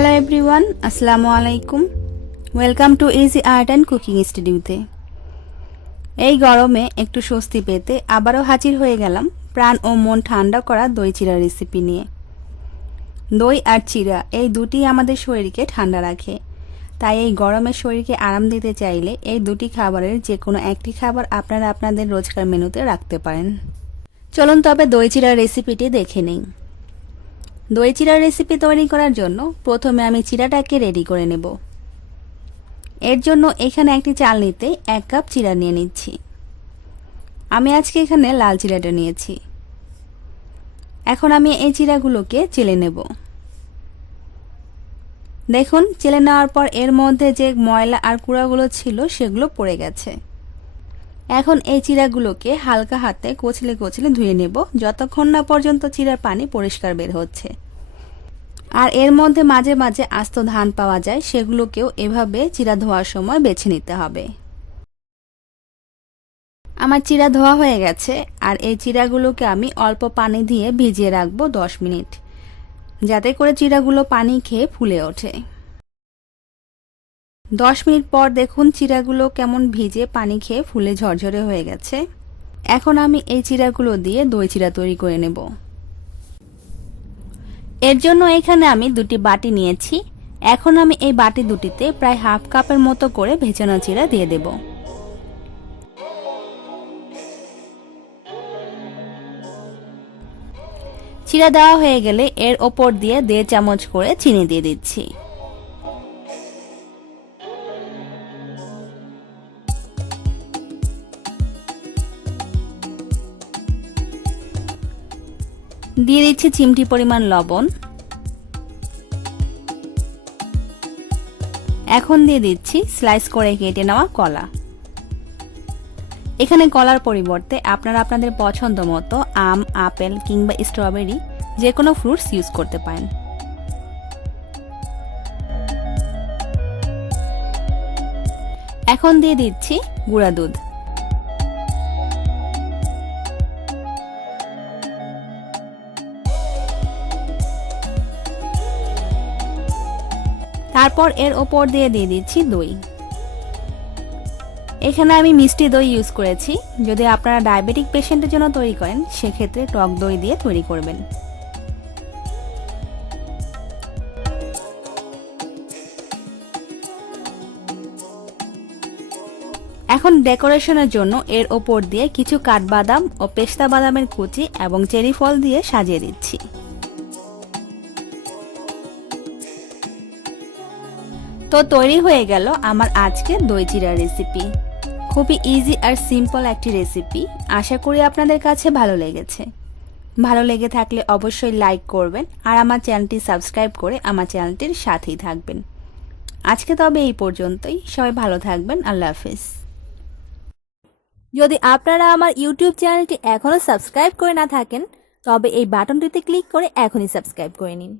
Hello everyone আসসালামু আলাইকুম welcome to easy art and cooking স্টুডিওতে এই গরমে একটু স্বস্তি পেতে আবারও হাজির হয়ে গেলাম প্রাণ ও মন ঠান্ডা করা দই চিরা রেসিপি নিয়ে। দই আর চিরা এই দুটি আমাদের শরীরকে ঠান্ডা রাখে। তাই এই গরমে শরীরকে আরাম দিতে চাইলে এই দুটি খাবারের যে কোনো একটি খাবার আপনারা আপনাদের রোজকার মেনুতে রাখতে পারেন। চলুন তবে দই চিরা রেসিপিটি দেখে নিই। দই চিরার রেসিপি তৈরি করার জন্য প্রথমে আমি চিরাটাকে রেডি করে নেব। এর জন্য এখানে একটি চাল নিতে এক কাপ চিরা নিয়ে নিচ্ছি। আমি আজকে এখানে লাল চিরাটা নিয়েছি। এখন আমি এই চিরাগুলোকে চেলে নেব। দেখুন, চেলে নেওয়ার পর এর মধ্যে যে ময়লা আর কুড়াগুলো ছিল সেগুলো পড়ে গেছে। এখন এই চিরাগুলোকে হালকা হাতে কচলে কচলে ধুয়ে নেব। যতক্ষণ না পর্যন্ত চিরার পানি পরিষ্কার বের হচ্ছে। আর এর মধ্যে মাঝে মাঝে আস্ত ধান পাওয়া যায়, সেগুলোকেও এভাবে চিরা ধোয়ার সময় বেছে নিতে হবে। আমার চিরা ধোয়া হয়ে গেছে, আর এই চিরাগুলোকে আমি অল্প পানি দিয়ে ভিজিয়ে রাখব দশ মিনিট, যাতে করে চিরাগুলো পানি খেয়ে ফুলে ওঠে। দশ মিনিট পর দেখুন চিরাগুলো কেমন ভিজে পানি খেয়ে ফুলে ঝরঝরে হয়ে গেছে। এখন আমি এই চিরাগুলো দিয়ে দই চিরা তৈরি করে নেব। এর জন্য এখানে আমি দুটি বাটি নিয়েছি। এখন আমি এই বাটি দুটিতে প্রায় হাফ কাপের মতো করে ভেজানো চিরা দিয়ে দেব। চিরা দেওয়া হয়ে গেলে এর ওপর দিয়ে দেড় চামচ করে চিনি দিয়ে দিচ্ছি। দিয়ে দিচ্ছি চিমটি পরিমাণ লবণ। এখন দিয়ে দিচ্ছি স্লাইস করে কেটে নেওয়া কলা। এখানে কলার পরিবর্তে আপনারা আপনাদের পছন্দ মতো আম, আপেল কিংবা স্ট্রবেরি যে কোনো ফ্রুটস ইউজ করতে পারেন। এখন দিয়ে দিচ্ছি গুঁড়া দুধ। তারপর এর ওপর দিয়ে দিয়ে দিচ্ছি দই। এখানে আমি মিষ্টি দই ইউজ করেছি। যদি আপনারা ডায়াবেটিক পেশেন্টের জন্য তৈরি করেন, সেক্ষেত্রে টক দই দিয়ে তৈরি করবেন। এখন ডেকোরেশনের জন্য এর ওপর দিয়ে কিছু কাঠবাদাম ও পেস্তা বাদামের কুচি এবং চেরি ফল দিয়ে সাজিয়ে দিচ্ছি। তো তৈরি হয়ে গেল আমার আজকে দই চিরা রেসিপি খুবই ইজি আর সিম্পল একটি রেসিপি আশা করি আপনাদের কাছে ভালো লেগেছে। ভালো লেগে থাকলে অবশ্যই লাইক করবেন আর আমার চ্যানেলটি সাবস্ক্রাইব করে আমার চ্যানেলটির সাথেই থাকবেন। আজকে তবে এই পর্যন্তই। সবাই ভালো থাকবেন। আল্লাহ হাফিজ। যদি আপনারা আমার ইউটিউব চ্যানেলটি এখনও সাবস্ক্রাইব করে না থাকেন, তবে এই বাটনটিতে ক্লিক করে এখনই সাবস্ক্রাইব করে নিন।